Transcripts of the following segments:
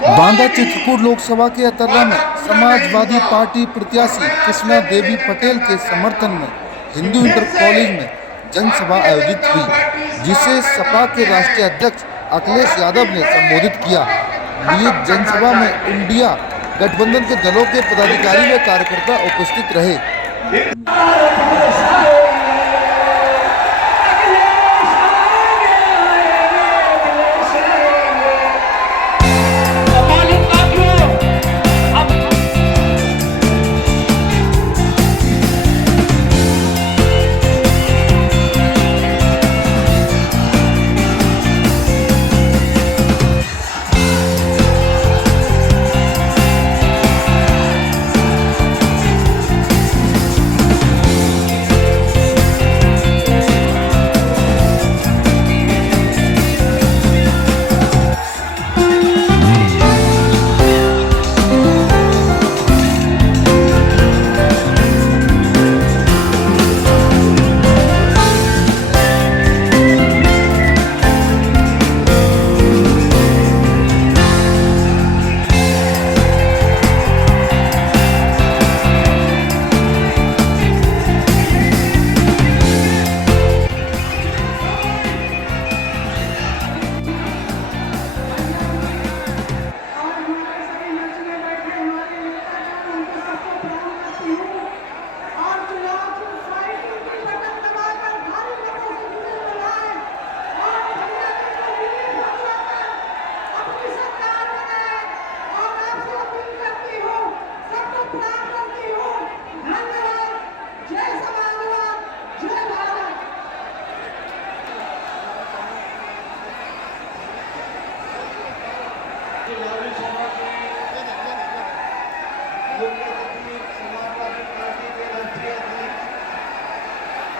बांदा चित्रकूट लोकसभा के अतर्रा में समाजवादी पार्टी प्रत्याशी कृष्णा देवी पटेल के समर्थन में हिंदू इंटर कॉलेज में जनसभा आयोजित हुई, जिसे सपा के राष्ट्रीय अध्यक्ष अखिलेश यादव ने संबोधित किया। विलित जनसभा में इंडिया गठबंधन के दलों के पदाधिकारी व कार्यकर्ता उपस्थित रहे। समाजवादी पार्टी के राष्ट्रीय अध्यक्ष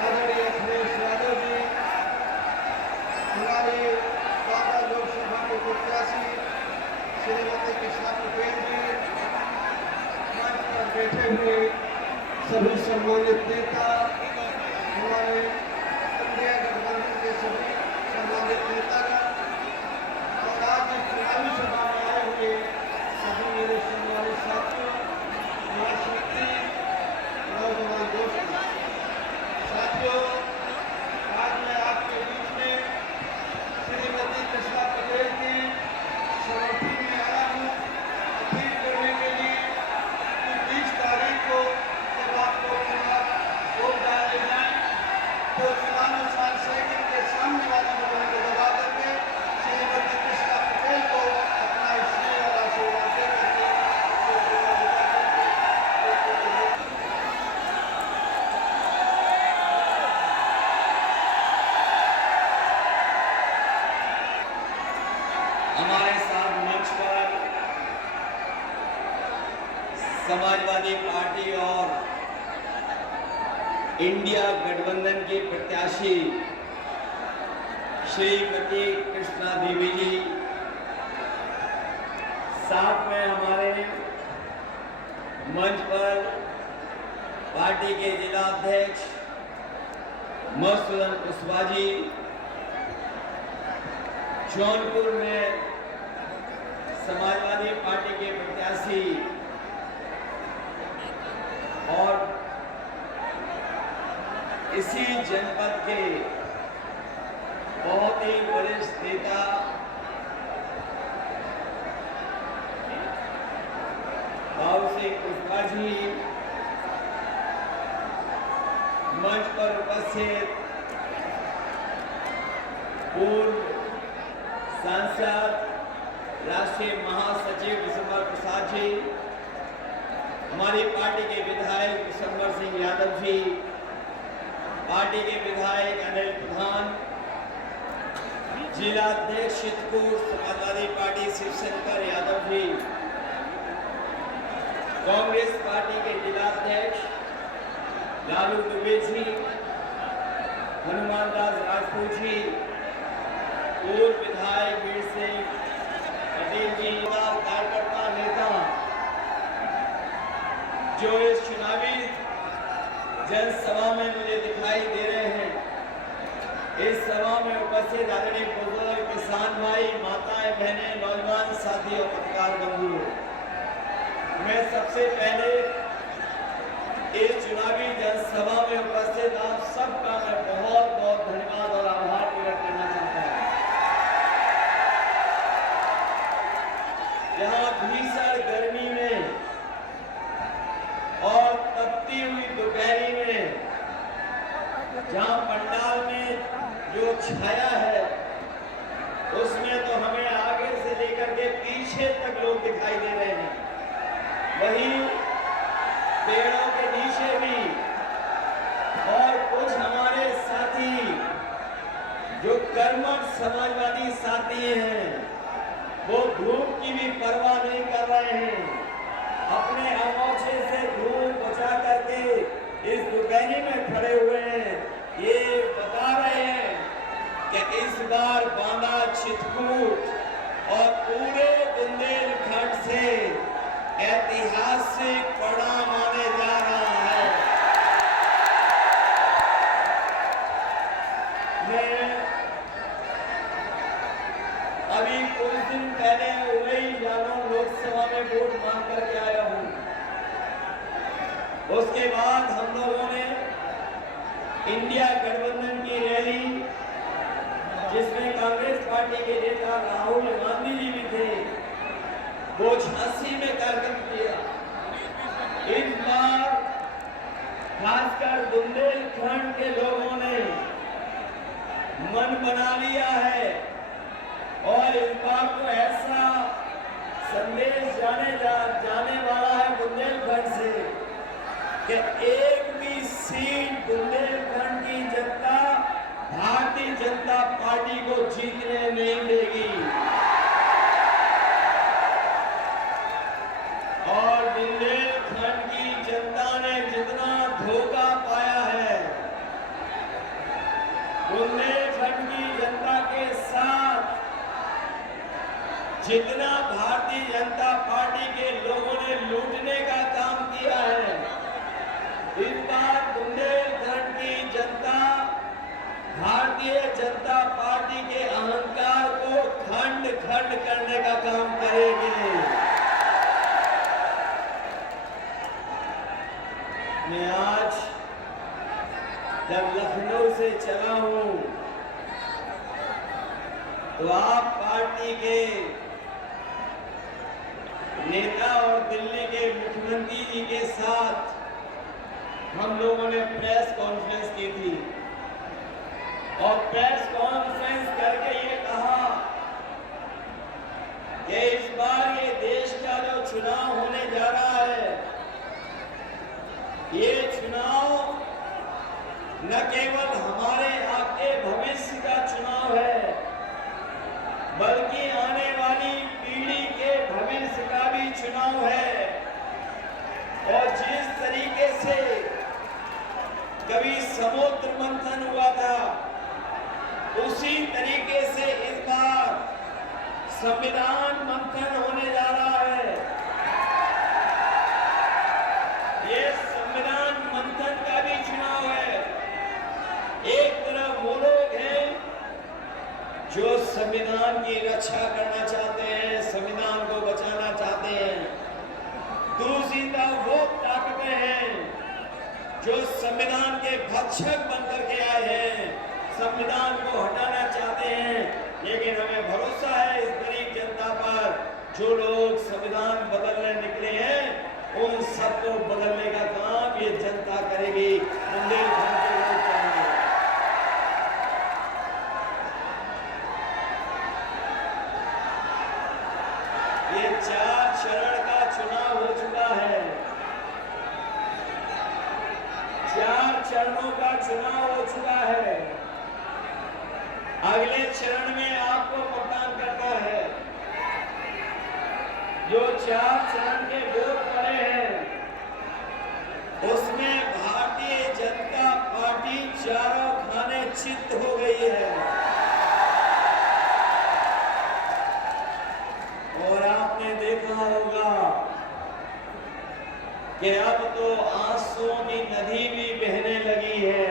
आदरणीय अखिलेश यादव जी, हमारे बांदा लोकसभा के प्रत्याशी श्रीमती कृष्णा पटेल जी, मंच पर बैठे हुए सभी सम्मानित नेता, हमारे इंडिया गठबंधन के सभी सम्मानित नेतागण और आज इस चुनावी सभा में आए हुए सभी मेरे सम्मानित साथियों, नौजवान दोस्त साथियों, आज मैं आपके बीच में श्रीमती कृष्णा पटेल की समर्थन में आया हूँ अपील करने के लिए कि 20 तारीख को जब आपको वोट डाले जाए तो नियमानुसार साइकिल के सामने वाली बटन को दबा करके श्रीमती कृष्णा पटेल को अपना स्नेह और आशीर्वाद दे करके हमारे साथ मंच पर समाजवादी पार्टी और इंडिया गठबंधन के प्रत्याशी श्रीमती कृष्णा देवी जी, साथ में हमारे मंच पर पार्टी के जिला अध्यक्ष मधुसूदन कुशवाहा जी, जौनपुर में समाजवादी पार्टी के प्रत्याशी और इसी जनपद के बहुत ही वरिष्ठ नेता बाबू सिंह कुशवाहा जी, मंच पर उपस्थित पूर्व सांसद राष्ट्रीय महासचिव विशंबर प्रसाद जी, हमारी पार्टी के विधायक विशंबर सिंह यादव जी, पार्टी के विधायक अनिल प्रधान, जिला अध्यक्ष चित्रकूट समाजवादी पार्टी शिवशंकर यादव जी, कांग्रेस पार्टी के जिला अध्यक्ष लालू दुबे जी, हनुमान दास राजपूत जी, पूर्व विधायक वीर सिंह पटेल जी, कार्यकर्ता नेता जो इस चुनावी जनसभा में मुझे दिखाई दे रहे हैं, इस सभा में उपस्थित आदरणीय बुजुर्ग, किसान भाई, माताएं, बहनें, नौजवान साथी और पत्रकार बंधुओं, मैं सबसे पहले इस चुनावी जनसभा में उपस्थित आप सबका मैं बहुत बहुत धन्यवाद और आभार व्यक्त करना चाहता हूं। जहां भीषण गर्मी में और तपती हुई दोपहरी में जहां पंडाल में जो छाया है उसमें तो हमें आगे से लेकर के पीछे तक लोग दिखाई दे रहे हैं, वहीं पेड़ों के नीचे भी और कुछ हमारे साथी जो कर्मठ समाजवादी साथी हैं वो धूप की भी परवाह नहीं कर रहे हैं, अपने अमोछे से धूप बचा करके इस दोपहरी में खड़े हुए हैं। ये बता रहे हैं कि इस बार बांदा, चित्रकूट और पूरे बुंदेलखंड से ऐतिहासिक परिणाम आने जा रहा है। मैं अभी कुछ दिन पहले उड़ई जालौन लोकसभा में वोट मांग करके आया हूं। उसके बाद हम लोगों ने इंडिया गठबंधन की रैली, जिसमें कांग्रेस पार्टी के नेता राहुल गांधी जी भी थे, वो झांसी में कार्यक्रम किया। इस बार खासकर बुंदेलखंड के लोगों ने मन बना लिया है और इस बार को ऐसा संदेश जाने वाला है बुंदेलखंड से कि एक भी सीट बुंदेलखंड की जनता भारतीय जनता पार्टी को जीतने नहीं देगी। और बुंदेलखंड की जनता ने जितना धोखा पाया है, बुंदेलखंड की जनता के साथ जितना भारतीय जनता पार्टी के लोगों ने लूटने का काम किया है, इस बार बुंदेलखंड की जनता भारतीय जनता पार्टी के अहंकार को खंड खंड करने का काम करेगी। मैं आज जब लखनऊ से चला हूं तो आप पार्टी के नेता और दिल्ली के मुख्यमंत्री जी के साथ हम लोगों ने प्रेस कॉन्फ्रेंस की थी और प्रेस कॉन्फ्रेंस करके ये कहा कि इस बार ये देश का जो चुनाव होने जा रहा है, ये चुनाव न केवल हमारे आपके भविष्य का चुनाव है, बल्कि आने वाली पीढ़ी के भविष्य का भी चुनाव है। और जिस तरीके से कभी समुद्र मंथन हुआ था, उसी तरीके से इस बार संविधान मंथन होने जा रहा है। ये संविधान मंथन का भी चुनाव है। एक तरफ वो लोग हैं जो संविधान की रक्षा करना चाहते हैं, संविधान को बचाना चाहते हैं, दूसरी तरफ वो ताकतें हैं जो संविधान के भक्षक बनकर के आए हैं, संविधान को हटाना चाहते हैं। लेकिन हमें भरोसा है इस गरीब जनता पर, जो लोग संविधान बदलने निकले हैं उन सबको बदलने का काम ये जनता करेगी। बुंदेलखंड के लोग करेंगे। ये 4 चरण का चुनाव हो चुका है, 4 चरणों का चुनाव हो चुका है। अगले चरण में आपको मतदान करना है। जो 4 चरण के वोट पड़े हैं उसमें भारतीय जनता पार्टी चारों खाने चित्त हो गई है। और आपने देखा होगा कि अब तो आंसुओं की नदी भी बहने लगी है।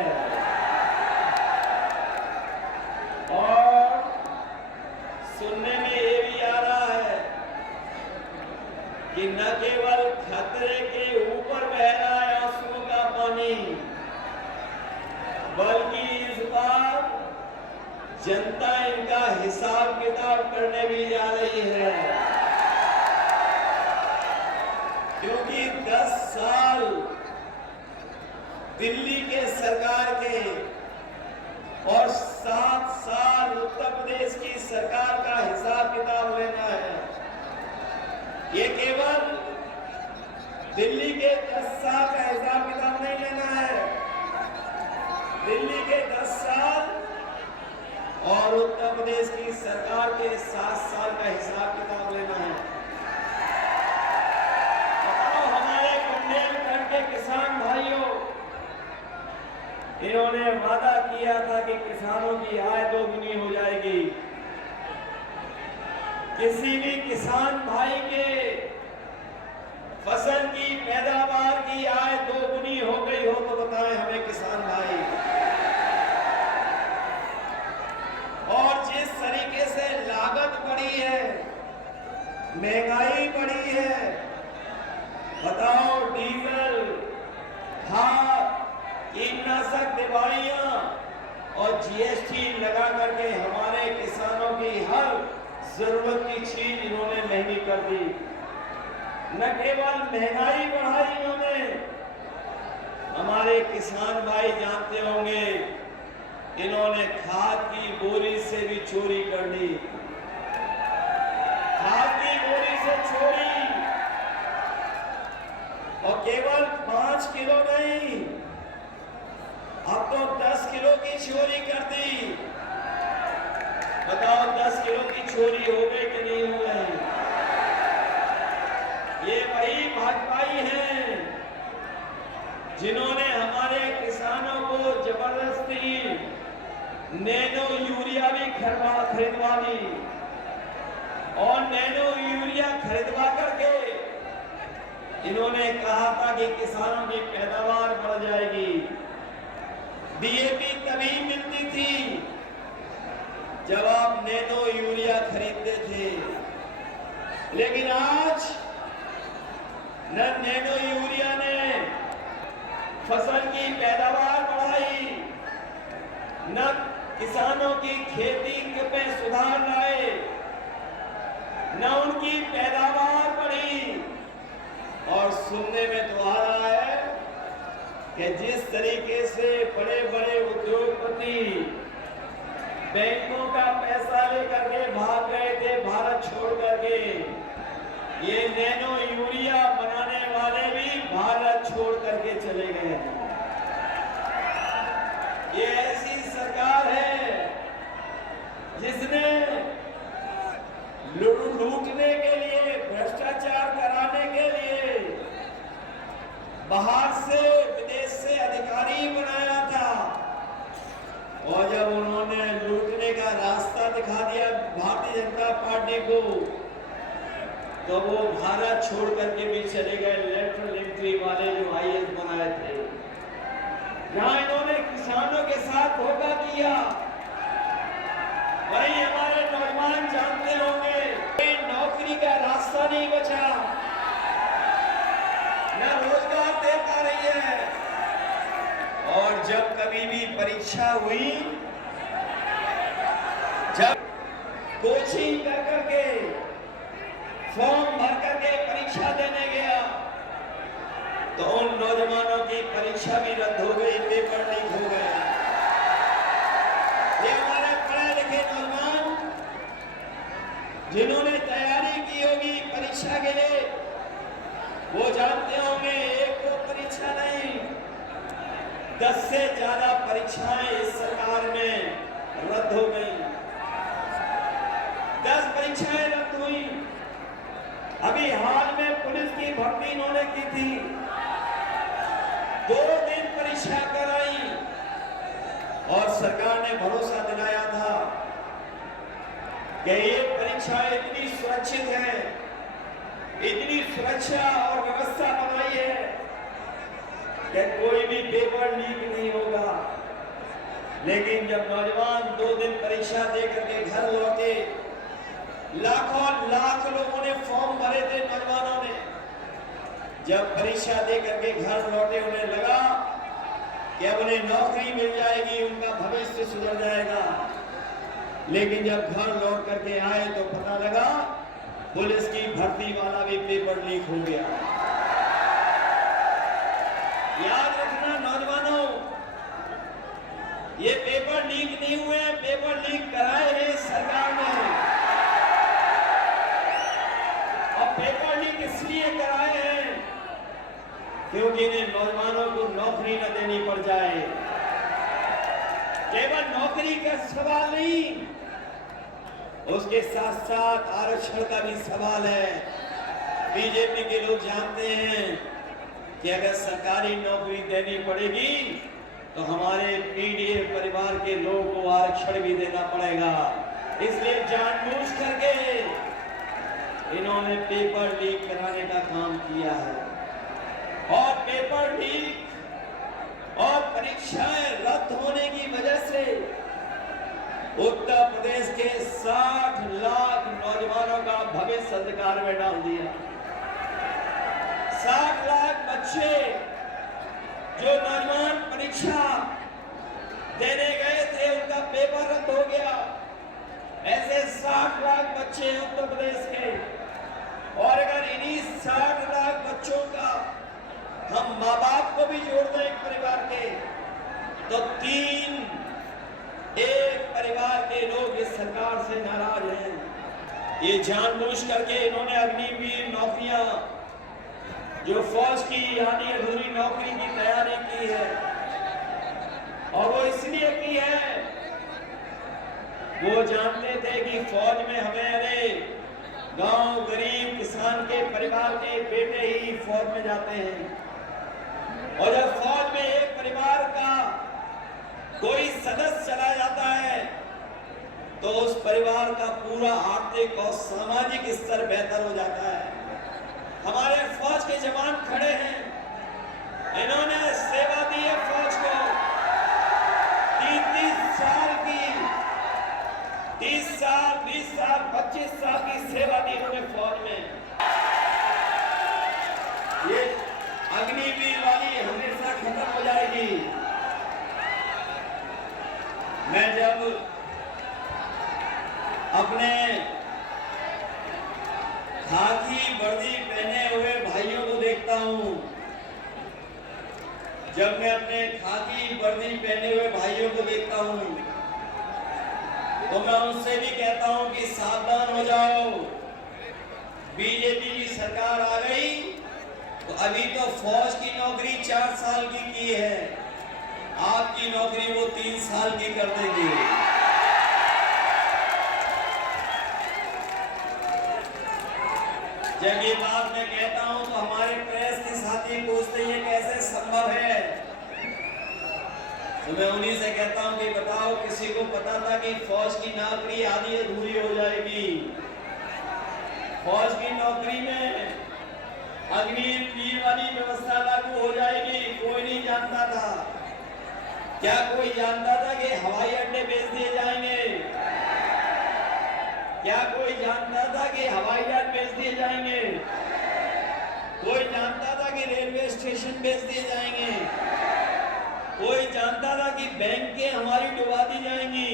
और सुनने में ये भी आ रहा है कि न केवल खतरे के ऊपर बह रहा है आंसुओं का पानी, बल्कि इस बार जनता इनका हिसाब किताब करने भी जा रही है। क्योंकि 10 साल दिल्ली के सरकार के और 7 साल उत्तर प्रदेश की सरकार का हिसाब किताब लेना है। ये केवल दिल्ली के 10 साल का हिसाब किताब नहीं लेना है, दिल्ली के 10 साल और उत्तर प्रदेश की सरकार के 7 साल का हिसाब किताब लेना है। बताओ हमारे बुंदेलखंड के किसान भाइयों, इन्होंने वादा किया था कि किसानों की आय दोगुनी हो जाएगी। किसी भी किसान भाई के फसल की पैदावार की आय दोगुनी हो गई हो तो बताएं हमें किसान भाई। और जिस तरीके से लागत बढ़ी है, महंगाई बढ़ी है, बताओ डीजल, खाद, कीटनाशक दवाइयां और जीएसटी लगा करके हमारे किसानों की हर जरूरत की चीज इन्होंने महंगी कर दी। न केवल महंगाई बढ़ाई इन्होंने, हमारे किसान भाई जानते होंगे इन्होंने खाद की बोरी से भी चोरी कर ली। खाद की बोरी से चोरी, और केवल 5 किलो नहीं, अब तो 10 किलो की चोरी कर दी। बताओ 10 किलो की चोरी हो गई कि नहीं हो गई? ये वही भाजपाई हैं जिन्होंने हमारे किसानों को जबरदस्ती नैनो यूरिया भी खरीदवा दी, और नैनो यूरिया खरीदवा करके इन्होंने कहा था कि किसानों की पैदावार बढ़ जाएगी। डीएपी तभी मिलती थी जब आप नैनो यूरिया खरीदते थे, लेकिन आज न नैनो यूरिया ने फसल की पैदावार बढ़ाई, न किसानों की खेती में सुधार लाए, न उनकी पैदावार बढ़ी। और सुनने में तो आ रहा है कि जिस तरीके से बड़े बड़े उद्योगपति बैंकों का पैसा लेकर के भाग गए थे भारत छोड़ करके, ये नैनो यूरिया बनाने वाले भी भारत छोड़ करके चले गए हैं। ये ऐसी सरकार है जिसने लूटने के लिए, भ्रष्टाचार कराने के लिए बाहर से, विदेश से अधिकारी बनाया था, और जब उन्होंने लूटने का रास्ता दिखा दिया भारतीय जनता पार्टी को, तो वो भारत छोड़ करके भी चले गए। लेफ्ट एंट्री वाले जो आईएएस बनाए थे, जहां इन्होंने किसानों के साथ धोखा किया, वही हमारे नौजवान जानते होंगे नौकरी का रास्ता नहीं बचा, न रोजगार दे पा रही है। और जब कभी भी परीक्षा हुई, जब कोचिंग कर करके फॉर्म भर करके परीक्षा देने गया, तो उन नौजवानों की परीक्षा भी रद्द हो गई, पेपर लीक हो गए। ये हमारे पढ़े लिखे नौजवान जिन्होंने तैयारी की होगी परीक्षा के लिए, वो जानते होंगे एक दो परीक्षा नहीं, 10 से ज्यादा परीक्षाएं इस सरकार में रद्द हो गई। 10 परीक्षाएं रद्द हुई। अभी हाल में पुलिस की भर्ती इन्होंने की थी, 2 दिन परीक्षा कराई, और सरकार ने भरोसा दिलाया था कि ये परीक्षाएं इतनी सुरक्षित है, इतनी सुरक्षा और व्यवस्था बनाई है कि कोई भी पेपर लीक नहीं होगा। लेकिन जब नौजवान 2 दिन परीक्षा दे करके घर लौटे, लाखों लाख लोगों ने फॉर्म भरे थे नौजवानों ने, जब परीक्षा दे करके घर लौटे उन्हें लगा कि अब उन्हें नौकरी मिल जाएगी, उनका भविष्य सुधर जाएगा। लेकिन जब घर लौट करके आए तो पता लगा पुलिस की भर्ती वाला भी पेपर लीक हो गया। याद रखना नौजवानों, ये पेपर लीक नहीं हुए, पेपर लीक कराए हैं सरकार ने। और पेपर लीक इसलिए कराए हैं क्योंकि इन्हें नौजवानों को नौकरी न देनी पड़ जाए। केवल नौकरी का सवाल नहीं, उसके साथ साथ आरक्षण का भी सवाल है। बीजेपी के लोग जानते हैं कि अगर सरकारी नौकरी देनी पड़ेगी तो हमारे पीडीए परिवार के लोगों को आरक्षण भी देना पड़ेगा। इसलिए जानबूझ करके इन्होंने पेपर लीक कराने का काम किया है। और पेपर लीक और परीक्षाएं रद्द होने की वजह से उत्तर प्रदेश के 60 लाख नौजवानों का भविष्य अंधकार में डाल दिया। 60 लाख बच्चे जो नौजवान परीक्षा देने गए थे, उनका पेपर रद्द हो गया। ऐसे 60 लाख बच्चे हैं उत्तर प्रदेश के। और अगर इन्हीं 60 लाख बच्चों का हम माँ बाप को भी जोड़ दें एक परिवार के, तो एक परिवार के लोग इस सरकार से नाराज हैं। ये जानबूझ करके इन्होंने अग्निवीर नौकरियां जो फौज की यानी अधूरी नौकरी की तैयारी की है, और वो इसलिए की है, वो जानते थे कि फौज में हमारे गांव गरीब किसान के परिवार के बेटे ही फौज में जाते हैं। और जब फौज में एक परिवार का कोई सदस्य चला जाता है तो उस परिवार का पूरा आर्थिक और सामाजिक स्तर बेहतर हो जाता है। हमारे फौज के जवान खड़े हैं, इन्होंने सेवा दी है फौज को। 30 साल की, 30 साल, 20 साल, 25 साल की सेवा दी इन्होंने फौज में। ये अग्निवीर वाली हमेशा खत्म हो जाएगी। मैं जब अपने खाकी वर्दी पहने हुए भाइयों को देखता हूं, जब मैं अपने खाकी वर्दी पहने हुए भाइयों को देखता हूं, तो मैं उनसे भी कहता हूं कि सावधान हो जाओ। बीजेपी की सरकार आ गई तो अभी तो फौज की नौकरी 4 साल की है, आपकी नौकरी वो 3 साल की कर देंगे। जब ये बात मैं कहता हूं तो हमारे प्रेस के साथी पूछते हैं कैसे संभव है, तो मैं उन्हीं से कहता हूं कि बताओ किसी को पता था कि फौज की नौकरी आधी अधूरी हो जाएगी? फौज की नौकरी में अग्निवीर वाली व्यवस्था लागू हो जाएगी, कोई नहीं जानता था। क्या कोई जानता था कि हवाई अड्डे बेच दिए जाएंगे? क्या कोई जानता था कि हवाई अड्डे बेच दिए जाएंगे? कोई जानता था कि रेलवे स्टेशन बेच दिए जाएंगे? कोई जानता था कि बैंकें हमारी डुबा दी जाएंगी?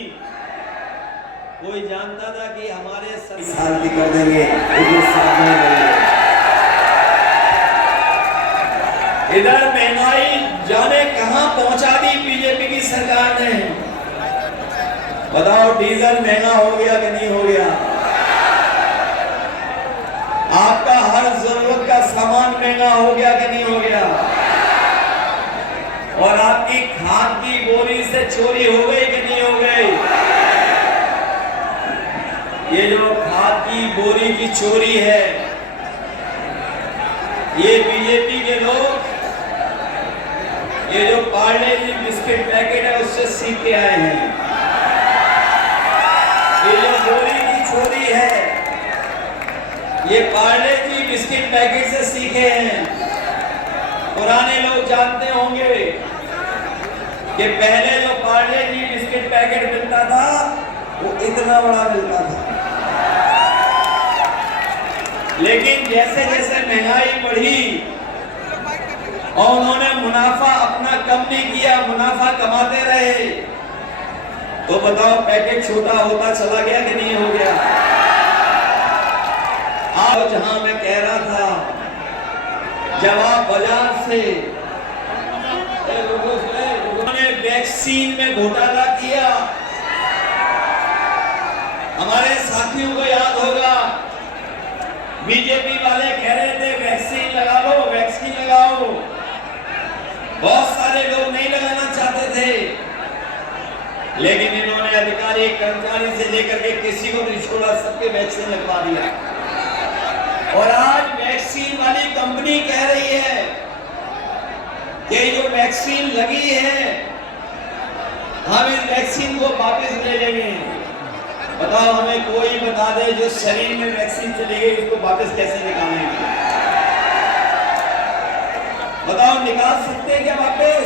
कोई जानता था कि हमारे साल की कर देंगे? इधर महंगाई जाने कहां पहुंचा दी बीजेपी की सरकार ने। बताओ डीजल महंगा हो गया कि नहीं हो गया? आपका हर जरूरत का सामान महंगा हो गया कि नहीं हो गया? और आपकी खाद की बोरी से चोरी हो गई कि नहीं हो गई? ये जो खाद की बोरी की चोरी है, ये बीजेपी के लोग ये जो पार्ले जी बिस्किट पैकेट है उससे सीख के आए हैं। ये जो बोरी की चोरी है ये पार्ले जी बिस्किट पैकेट से सीखे हैं। पुराने लोग जानते होंगे कि पहले जो पार्ले जी बिस्किट पैकेट मिलता था वो इतना बड़ा मिलता था, लेकिन जैसे जैसे महंगाई बढ़ी और उन्होंने मुनाफा अपना कम नहीं किया, मुनाफा कमाते रहे। तो बताओ पैकेट छोटा होता चला गया कि नहीं हो गया? आज जहां मैं कह रहा था जब आप बाजार से लोगों ने वैक्सीन में घोटाला किया, हमारे साथियों को याद होगा बीजेपी वाले कह रहे थे वैक्सीन लगा लो, वैक्सीन लगाओ। बहुत सारे लोग नहीं लगाना चाहते थे, लेकिन इन्होंने अधिकारी कर्मचारी से लेकर के किसी को नहीं छोड़ा, सबके वैक्सीन लगवा दिया। और आज वैक्सीन वाली कंपनी कह रही है कि जो वैक्सीन लगी है हम इस वैक्सीन को वापस ले लेंगे। बताओ हमें कोई बता दे जो शरीर में वैक्सीन चली गई उसको वापस कैसे निकालेंगे? बताओ निकाल सकते हैं क्या वापस?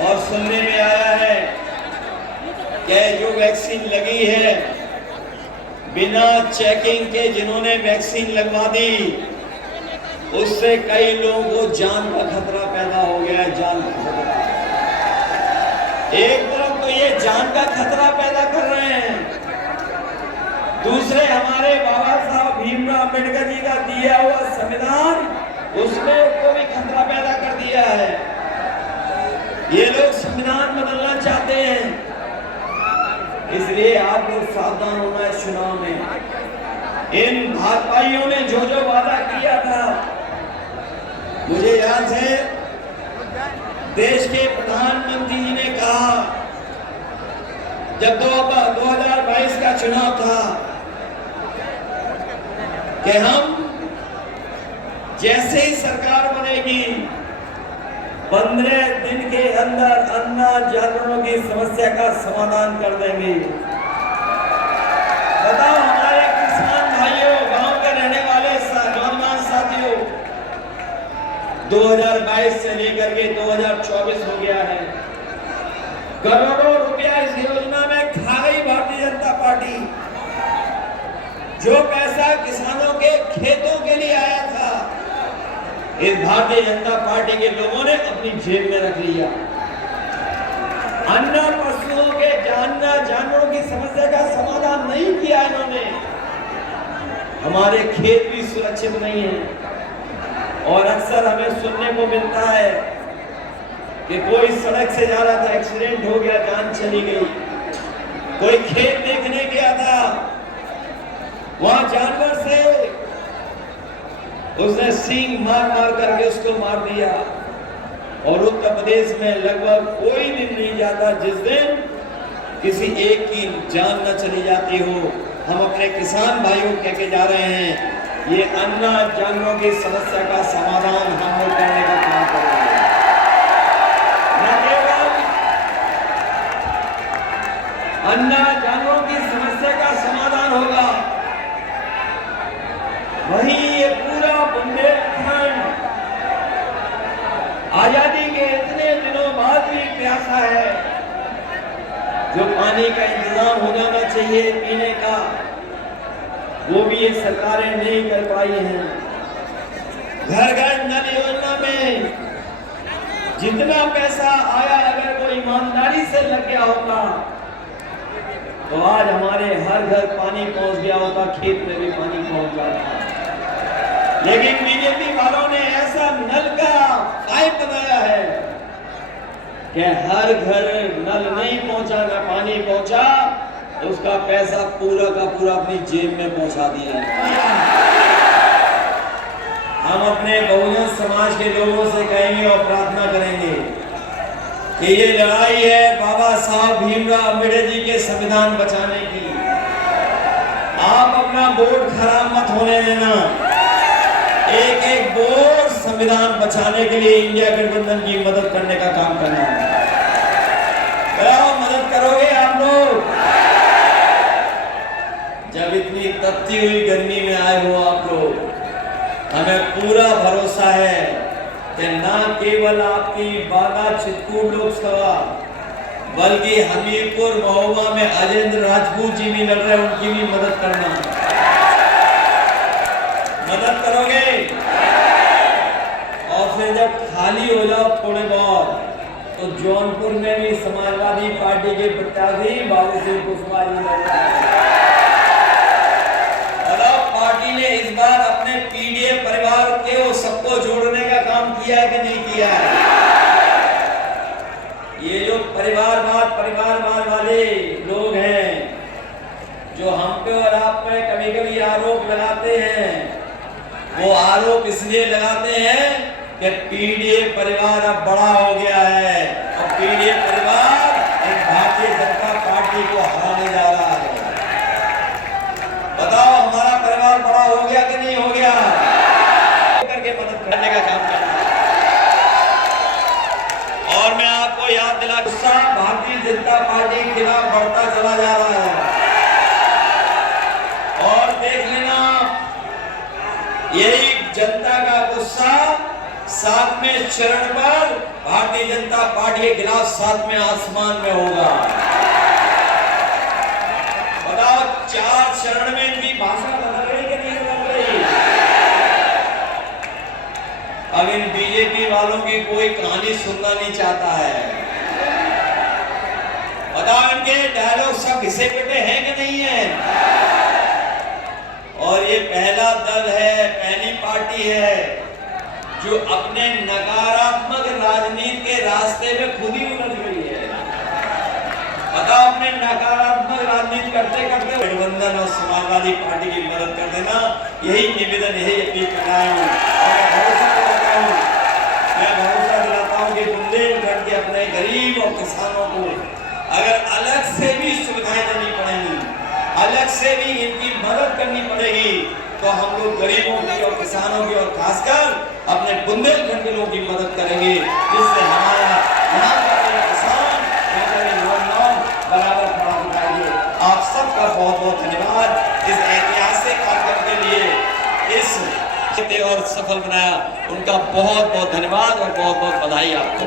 और सुनने में आया है कि जो वैक्सीन लगी है बिना चेकिंग के जिन्होंने वैक्सीन लगवा दी उससे कई लोगों को जान का खतरा पैदा हो गया है। जान का खतरा, एक तरफ तो ये जान का खतरा पैदा कर रहे हैं, दूसरे हमारे बाबा साहब भीमराव अम्बेडकर जी का दिया हुआ संविधान उसमें को भी खतरा पैदा कर दिया है। ये लोग संविधान बदलना चाहते हैं, इसलिए आप लोग सावधान होना है चुनाव में। इन भाजपाइयों ने जो जो वादा किया था, मुझे याद है देश के प्रधानमंत्री जी ने कहा जब 2022 का चुनाव था कि हम जैसे ही सरकार बनेगी 15 दिन के अंदर अन्ना जानवरों की समस्या का समाधान कर देंगे। बताओ हमारे किसान भाइयों, गांव के रहने वाले नौजवान साथियों, 2022 से लेकर के 2024 हो गया है, करोड़ों रुपया इस योजना में खा गई भारतीय जनता पार्टी। जो पैसा किसानों के खेतों के लिए आया था इस भारतीय जनता पार्टी के लोगों ने अपनी जेब में रख लिया। अन्य पशुओं के जानवरों की समस्या का समाधान नहीं किया इन्होंने। हमारे खेत भी सुरक्षित नहीं है और अक्सर हमें सुनने को मिलता है कि कोई सड़क से जा रहा था, एक्सीडेंट हो गया, जान चली गई। कोई खेत देखने गया था, वहां जानवर से उसने सींग मार मार करके उसको मार दिया। और उत्तर प्रदेश में लगभग कोई दिन नहीं जाता जिस दिन किसी एक की जान न चली जाती हो। हम अपने किसान भाइयों कह के जा रहे हैं, ये अन्ना जानवरों की समस्या का समाधान हम लोग करने का काम करेंगे। न केवल अन्ना जानवरों की समस्या का समाधान होगा, वहीं ये पूरा बुंदेलखंड आजादी के इतने दिनों बाद भी प्यासा है। जो पानी का इंतजाम हो जाना चाहिए पीने का, वो भी ये सरकारें नहीं कर पाई हैं। घर घर नल योजना में जितना पैसा आया अगर वो ईमानदारी से लग गया होता तो आज हमारे हर घर पानी पहुंच गया होता, खेत में भी पानी पहुंच जाता। लेकिन बीजेपी वालों ने ऐसा नल का पाइप बनाया है कि हर घर नल नहीं पहुंचा, न पानी पहुंचा, उसका पैसा पूरा का पूरा अपनी जेब में पहुंचा दिया। हम अपने बहुजन समाज के लोगों से कहेंगे और प्रार्थना करेंगे कि ये लड़ाई है बाबा साहब भीमराव अम्बेडकर जी के संविधान बचाने की। आप अपना वोट खराब मत होने देना। एक एक वोट संविधान बचाने के लिए इंडिया गठबंधन की मदद करने का काम करना है। मदद करोगे आप लोग? जब इतनी तपती हुई गर्मी में आए हो आप लोग, हमें पूरा भरोसा है कि ना केवल आपकी बागा चित्रकूट लोकसभा बल्कि हमीरपुर महोबा में अजेंद्र राजपूत जी भी लड़ रहे हैं, उनकी भी मदद करना। मदद करोगे? फिर जब खाली हो जाओ थोड़े बहुत तो जौनपुर में भी समाजवादी पार्टी के प्रत्याशी बाबू सिंह कुशवाहा जी लड़ रहे हैं। और अब पार्टी ने इस बार अपने पीडीए परिवार के वो सबको जोड़ने का काम किया है कि नहीं किया है? ये जो परिवारवाद वाले लोग हैं जो हम पे और आप पे कभी कभी आरोप लगाते हैं, वो आरोप इसलिए लगाते हैं कि पीडीए परिवार अब बड़ा हो गया है और पीडीए परिवार भारतीय जनता पार्टी को हराने जा रहा है। बताओ हमारा परिवार बड़ा हो गया कि नहीं हो गया? करके मदद करने का काम करना है। और मैं आपको याद दिला, गुस्सा भारतीय जनता पार्टी के खिलाफ बढ़ता चला जा रहा है। और देख लेना, यही जनता का गुस्सा 7वें चरण पर भारतीय जनता पार्टी के खिलाफ 7वें आसमान में होगा। बताओ 4 चरण में इनकी भाषा बदल रही कि नहीं बदल रही? अब इन बीजेपी वालों की कोई कहानी सुनना नहीं चाहता है। बताओ इनके डायलॉग सब घिसे पिटे हैं कि नहीं है? और ये पहला दल है, पहली पार्टी है जो अपने नकारात्मक राजनीति के रास्ते में खुद ही उलझ गई है। बताओ अपने नकारात्मक राजनीति करते करते गठबंधन और समाजवादी पार्टी की मदद कर देना, यही निवेदन, यही अपील कर रहा हूँ। मैं भरोसा दिलाता हूँ कि बुंदेलखंड के अपने गरीब और किसानों को अगर अलग से भी सुविधाएं देनी पड़ेंगी, अलग से भी इनकी मदद करनी पड़ेगी, तो हम लोग गरीबों की और किसानों की और खासकर अपने बुंदेलखंड के लोगों की मदद करेंगे, जिससे हमारा किसान नौजवान बराबर खड़ा उठाएंगे। आप सबका बहुत बहुत धन्यवाद इस ऐतिहासिक कार्यक्रम के लिए, इस और सफल बनाया, उनका बहुत बहुत धन्यवाद और बहुत बहुत बधाई आपको।